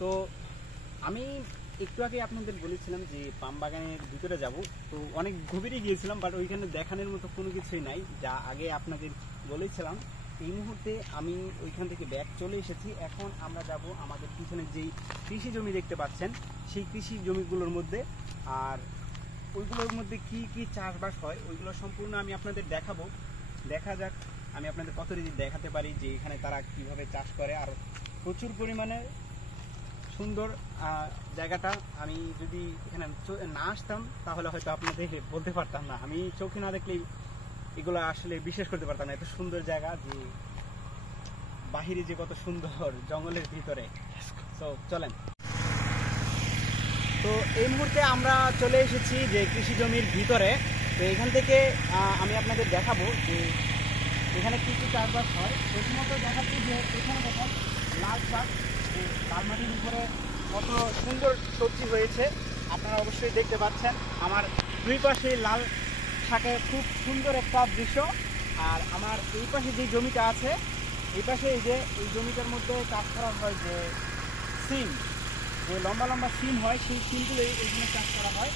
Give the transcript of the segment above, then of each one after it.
তো আমি একটু আগে আপনাদের বলেছিলাম যে পাম বাগানের ভিতরে যাব, তো অনেক গভীরে গিয়েছিলাম, বাট ওইখানে দেখানোর মতো কোনো কিছুই নাই, যা আগে আপনাদের বলেছিলাম। এই মুহূর্তে আমি ওইখান থেকে ব্যাক চলে এসেছি। এখন আমরা যাব আমাদের পিছনে যেই কৃষি জমি দেখতে পাচ্ছেন সেই কৃষি জমিগুলোর মধ্যে, আর ওইগুলোর মধ্যে কি কি চাষবাস হয় ওইগুলো সম্পূর্ণ আমি আপনাদের দেখাবো। দেখা যাক আমি আপনাদের কত যদি দেখাতে পারি যে এখানে তারা কিভাবে চাষ করে। আর প্রচুর পরিমাণে সুন্দর জায়গাটা। আমি যদি এখানে না আসতাম তাহলে হয়তো আপনাদের বলতে পারতাম না, আমি চোখে না দেখলেই এগুলো আসলে বিশ্বাস করতে পারতাম না। এত সুন্দর জায়গা, যে বাহিরে যে কত সুন্দর জঙ্গলের ভিতরে। তো চলেন। তো এই মুহূর্তে আমরা চলে এসেছি যে কৃষি জমির ভিতরে। তো এখান থেকে আমি আপনাদের দেখাবো যে এখানে কী কী চাষবাস হয়। প্রথমত দেখাচ্ছি যে এখানে দেখেন লাল শাক, লাল মাটির উপরে কত সুন্দর সবজি হয়েছে, আপনারা অবশ্যই দেখতে পাচ্ছেন। আমার দুই পাশে লাল শাকের খুব সুন্দর একটা দৃশ্য। আর আমার এই পাশে যে জমিটা আছে, এই পাশে এই জমিটার মধ্যে চাষ করা হয় যে সিম, যে লম্বা লম্বা সিম হয়, সেই সিমগুলো এইখানে চাষ করা হয়।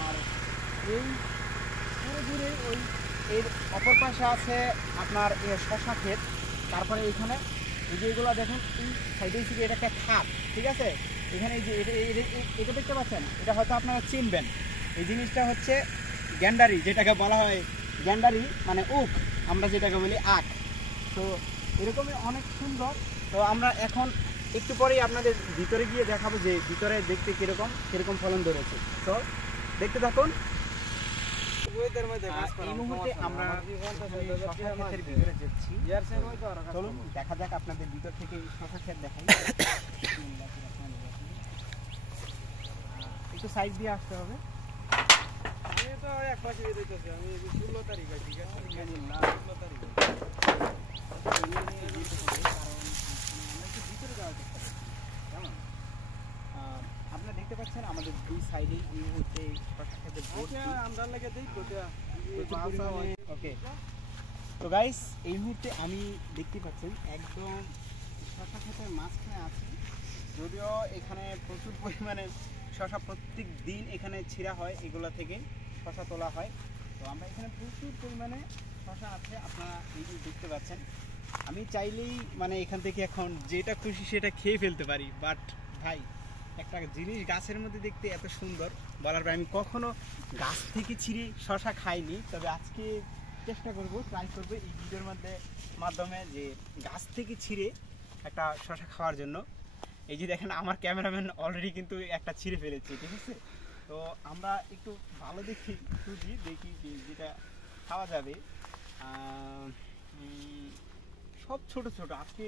আর এই পুরো জুড়ে এর অপর পাশে আছে আপনার শশা ক্ষেত। তারপরে এখানে এই যে এগুলো দেখেন, এই সাইডে হিসেবে এটা একটা খাত, ঠিক আছে। এখানে এই যে এটা দেখতে পাচ্ছেন, এটা হয়তো আপনারা চিনবেন। এই জিনিসটা হচ্ছে গ্যান্ডারি, যেটাকে বলা হয় গ্যান্ডারি মানে উক, আমরা যেটাকে বলি আখ। তো এরকমই অনেক সুন্দর। তো আমরা এখন একটু পরেই আপনাদের ভিতরে গিয়ে দেখাবো যে ভিতরে দেখতে কিরকম ফলন ধরেছে। তো দেখতে থাকুন। এই মুহূর্তে আমরা শশা ক্ষেতের ভিতরে যাচ্ছি। চলুন দেখা যাক আপনাদের ভিতর থেকে শশা ক্ষেত দেখাই। একটু সাইড দিয়ে আসতে হবে। আমি তো এক পাশে দিতেছি, আমি 16 তারিখ আছি, ঠিক আছে? 16 তারিখ আপনারা দেখতে পাচ্ছেন আমাদের দুই সাইডে এই মুহূর্তে শশা ক্ষেতের আমরা লাগে দেই ওকে। তো গাইস, এই মুহূর্তে আমি দেখতে পাচ্ছেন একদম শশা ক্ষেতের মাঝখানে আছি। যদিও এখানে প্রচুর পরিমাণে শশা প্রত্যেক দিন এখানে ছিঁড়া হয়, এগুলো থেকে শশা তোলা হয়। তো আমরা এখানে প্রচুর পরিমাণে শশা আছে, আপনারা এই যে দেখতে পাচ্ছেন। আমি চাইলেই মানে এখান থেকে এখন যেটা খুশি সেটা খেয়ে ফেলতে পারি, বাট ভাই একটা জিনিস গাছের মধ্যে দেখতে এত সুন্দর বলার পর আমি কখনো গাছ থেকে ছিঁড়ে শশা খাইনি, তবে আজকে চেষ্টা করব, ট্রাই করবো এই ভিডিওর মাধ্যমে যে গাছ থেকে ছিঁড়ে একটা শশা খাওয়ার জন্য। এই যে দেখেন আমার ক্যামেরাম্যান অলরেডি কিন্তু একটা ছিঁড়ে ফেলেছে, ঠিক আছে। তো আমরা একটু ভালো দেখি যেটা খাওয়া যাবে। সব ছোট ছোট আজকে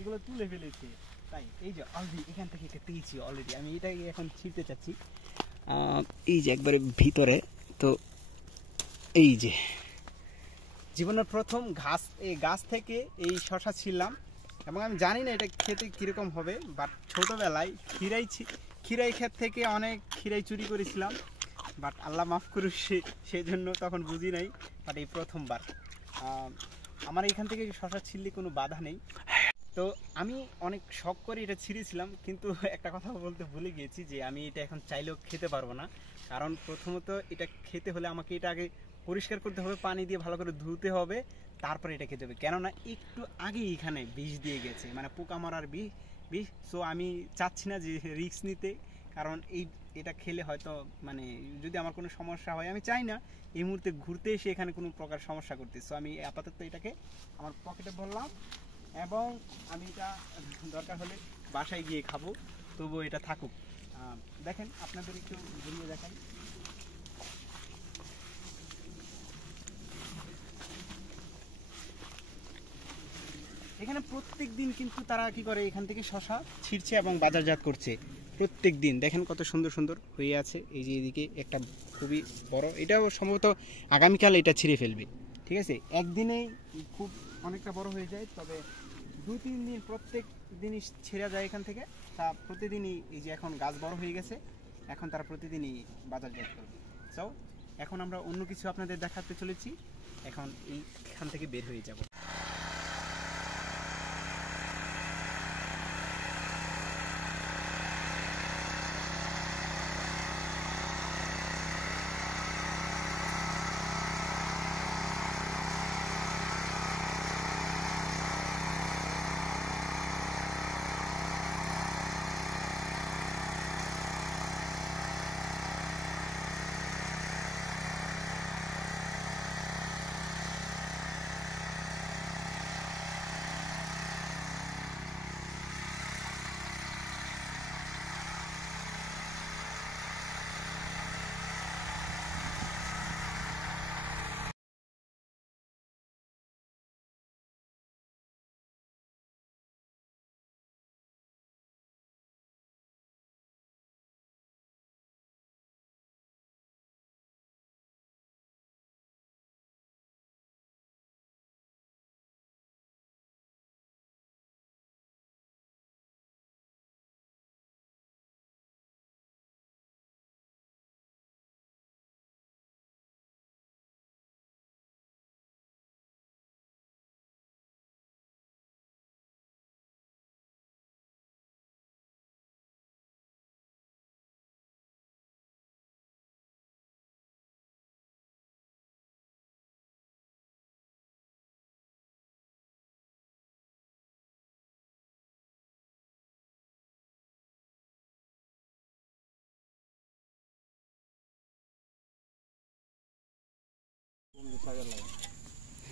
এগুলো তুলে ফেলেছে, তাই এই যে অলরেডি এখান থেকে একটা পেয়েছি অলরেডি। আমি এটাকে এখন ছিঁড়তে চাচ্ছি, এই যে একবারে ভিতরে। তো এই যে জীবনের প্রথম এই গাছ থেকে এই শশা ছিললাম, এবং আমি জানি না এটা খেতে কীরকম হবে, বাট ছোটোবেলায় খিরাই ক্ষেত থেকে অনেক খিরাই চুরি করেছিলাম, বাট আল্লাহ মাফ করুক, সেই জন্য তখন বুঝি নাই। বাট এই প্রথমবার আমার এখান থেকে শশা ছিললে কোনো বাধা নেই। তো আমি অনেক শখ করে এটা ছিঁড়েছিলাম, কিন্তু একটা কথা বলতে ভুলে গিয়েছি যে আমি এটা এখন চাইলেও খেতে পারবো না। কারণ প্রথমত এটা খেতে হলে আমাকে এটা আগে পরিষ্কার করতে হবে, পানি দিয়ে ভালো করে ধুতে হবে, তারপরে এটা খেতে হবে। কেননা একটু আগেই এখানে বিষ দিয়ে গেছে, মানে পোকা মারার বিষ। সো আমি চাচ্ছি না যে রিস্ক নিতে, কারণ এটা খেলে হয়তো মানে যদি আমার কোনো সমস্যা হয়, আমি চাই না এই মুহূর্তে ঘুরতে এসে এখানে কোনো প্রকার সমস্যা করতে। সো আমি আপাতত এটাকে আমার পকেটে ভরলাম, এবং আমি এটা দরকার হলে বাসায় গিয়ে খাবো, তবুও এটা থাকুক। দেখেন আপনাদের একটু ঘুরিয়ে দেখাই। এখানে প্রত্যেক দিন কিন্তু তারা কি করে, এখান থেকে শশা ছিঁড়ছে এবং বাজারজাত করছে প্রত্যেক দিন। দেখেন কত সুন্দর সুন্দর হয়ে আছে। এই যে এদিকে একটা খুবই বড়, এটাও সম্ভবত আগামীকাল এটা ছিঁড়ে ফেলবে, ঠিক আছে। একদিনেই খুব অনেকটা বড় হয়ে যায়, তবে 2-3 দিন প্রত্যেক দিনই ছেড়া যায় এখান থেকে। তা প্রতিদিনই এই যে এখন গাছ বড় হয়ে গেছে, এখন তারা প্রতিদিনই বাজারজাত করবে। সো এখন আমরা অন্য কিছু আপনাদের দেখাতে চলেছি, এখন এইখান থেকে বের হয়ে যাব।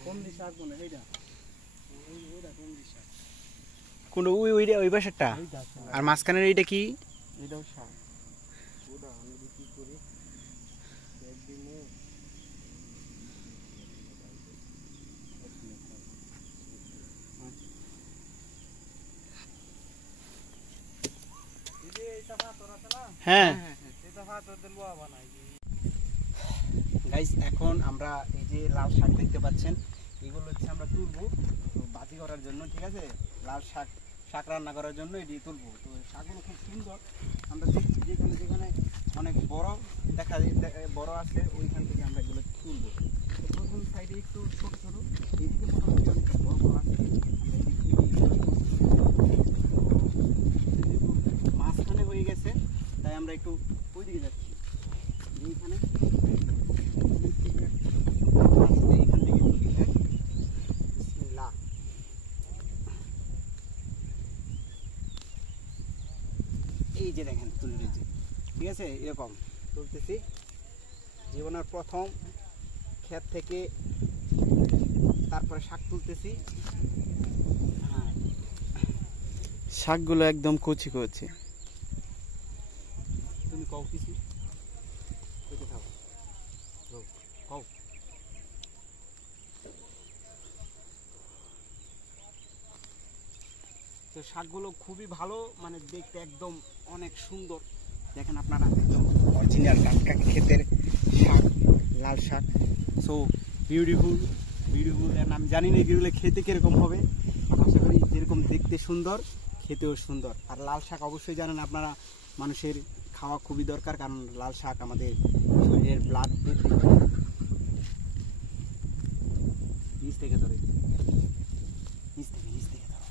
কমলি শাক মনে এইটা ওইটা কমলি শাক কোন ওই পাশেরটা আর মাঝখানের এইটা কি? এটাও শাক ওটা আমি কি করি একদিনে হ্যাঁ এটা ভাতর দিয়ে লোয়া বানাই গাইস, এখন আমরা এই যে লাল শাক দেখতে পাচ্ছেন, এগুলো হচ্ছে আমরা তুলবো তো ভাজি করার জন্য, ঠিক আছে? লাল শাক শাক রান্না করার জন্য এটি তুলবো। তো শাকগুলো খুব সুন্দর, আমরা দেখছি যেখানে যেখানে অনেক বড় বড় আছে ওইখান থেকে আমরা এগুলো তুলবো। তো প্রথম সাইডে একটু ছোট ছোট, এইদিকে মোটামুটি অনেক বড় বড় আছে। মাঝখানে হয়ে গেছে, তাই আমরা একটু ওইদিকে যাচ্ছি। এইখানে এই যে দেখেন তুলতেছি, ঠিক আছে? এরকম তুলতেছি, জীবনের প্রথম ক্ষেত থেকে, তারপরে শাক তুলতেছি। হ্যাঁ, শাকগুলো একদম কচি কচি। তুমি কও কিছু, কইতে থাকো, কও। তো শাকগুলো খুবই ভালো, মানে দেখতে একদম অনেক সুন্দর। দেখেন আপনারা, একদম অরিজিনাল টাটকা ক্ষেতের শাক, লাল শাক। সো বিউটিফুল বিউটিফুল, আমি জানি না এগুলো খেতে কিরকম হবে, আশা করি যেরকম দেখতে সুন্দর খেতেও সুন্দর। আর লাল শাক অবশ্যই জানেন আপনারা, মানুষের খাওয়া খুবই দরকার, কারণ লাল শাক আমাদের শরীরের ব্লাড বৃদ্ধি করে। নিচ থেকে ধরে, নিচ থেকে ধরো।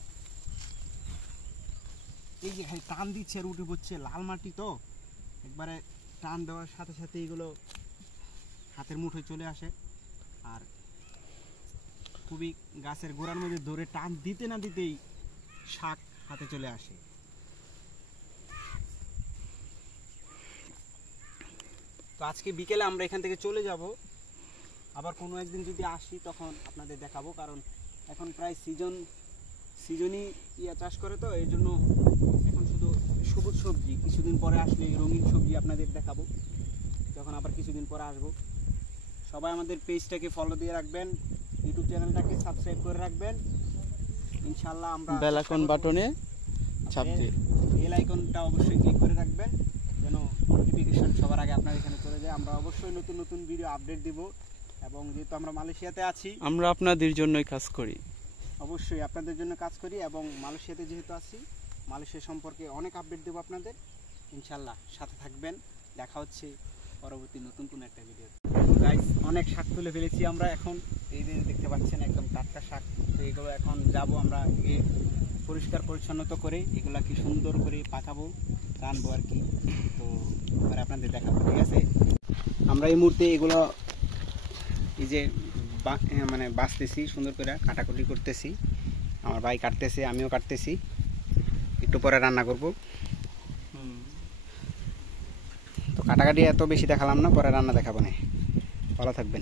এই যে খালি টান দিচ্ছে আর উঠে পড়ছে, লাল মাটি তো একবারে টান দেওয়ার সাথে সাথে এগুলো হাতের মুঠোয় চলে আসে। আর খুবই গাছের গোড়ার মধ্যে ধরে টান দিতে না দিতেই শাক হাতে চলে আসে। তো আজকে বিকেলে আমরা এখান থেকে চলে যাব, আবার কোনো একদিন যদি আসি তখন আপনাদের দেখাবো, কারণ এখন প্রায় সিজনই চাষ করে, তো এর জন্য এখন শুধু সবুজ সবজি। কিছুদিন পরে আসলে রঙিন সবজি আপনাদের দেখাবো, যখন আবার কিছুদিন পরে আসবো। সবাই আমাদের পেজটাকে ফলো দিয়ে রাখবেন, ইউটিউব চ্যানেলটাকে সাবস্ক্রাইব করে রাখবেন। ইনশাআল্লাহ আমরা বেল আইকন বাটনে চাপ দিয়ে বেল আইকনটা অবশ্যই ক্লিক করে রাখবেন, যেন নোটিফিকেশন সবার আগে আপনার এখানে চলে যায়। আমরা অবশ্যই নতুন নতুন ভিডিও আপডেট দিব, এবং যেহেতু আমরা মালয়েশিয়াতে আছি, আমরা আপনাদের জন্যই কাজ করি। অবশ্যই আপনাদের জন্য কাজ করি, এবং মালয়েশিয়াতে যেহেতু আছি, মালয়েশিয়া সম্পর্কে অনেক আপডেট দেবো আপনাদের। ইনশাআল্লাহ সাথে থাকবেন, দেখা হচ্ছে পরবর্তী নতুন কোনো একটা ভিডিও। গাইস, অনেক শাক তুলে ফেলেছি আমরা এখন, এই যে দেখতে পাচ্ছেন একদম টাটকা শাক। তো এগুলো এখন যাব আমরা পরিষ্কার পরিচ্ছন্নতা করে, এগুলা কি সুন্দর করে পাকাবো, রানবো আর কি। তো এবার আপনাদের দেখাবো, ঠিক আছে? আমরা এই মুহূর্তে এগুলো এই যে মানে বাছতেছি, সুন্দর করে কাটাকুটি করতেছি। আমার ভাই কাটতেছে, আমিও কাটতেছি, একটু পরে রান্না করব। তো কাটাকাটি এত বেশি দেখালাম না, পরে রান্না দেখাবো না। ভালো থাকবেন।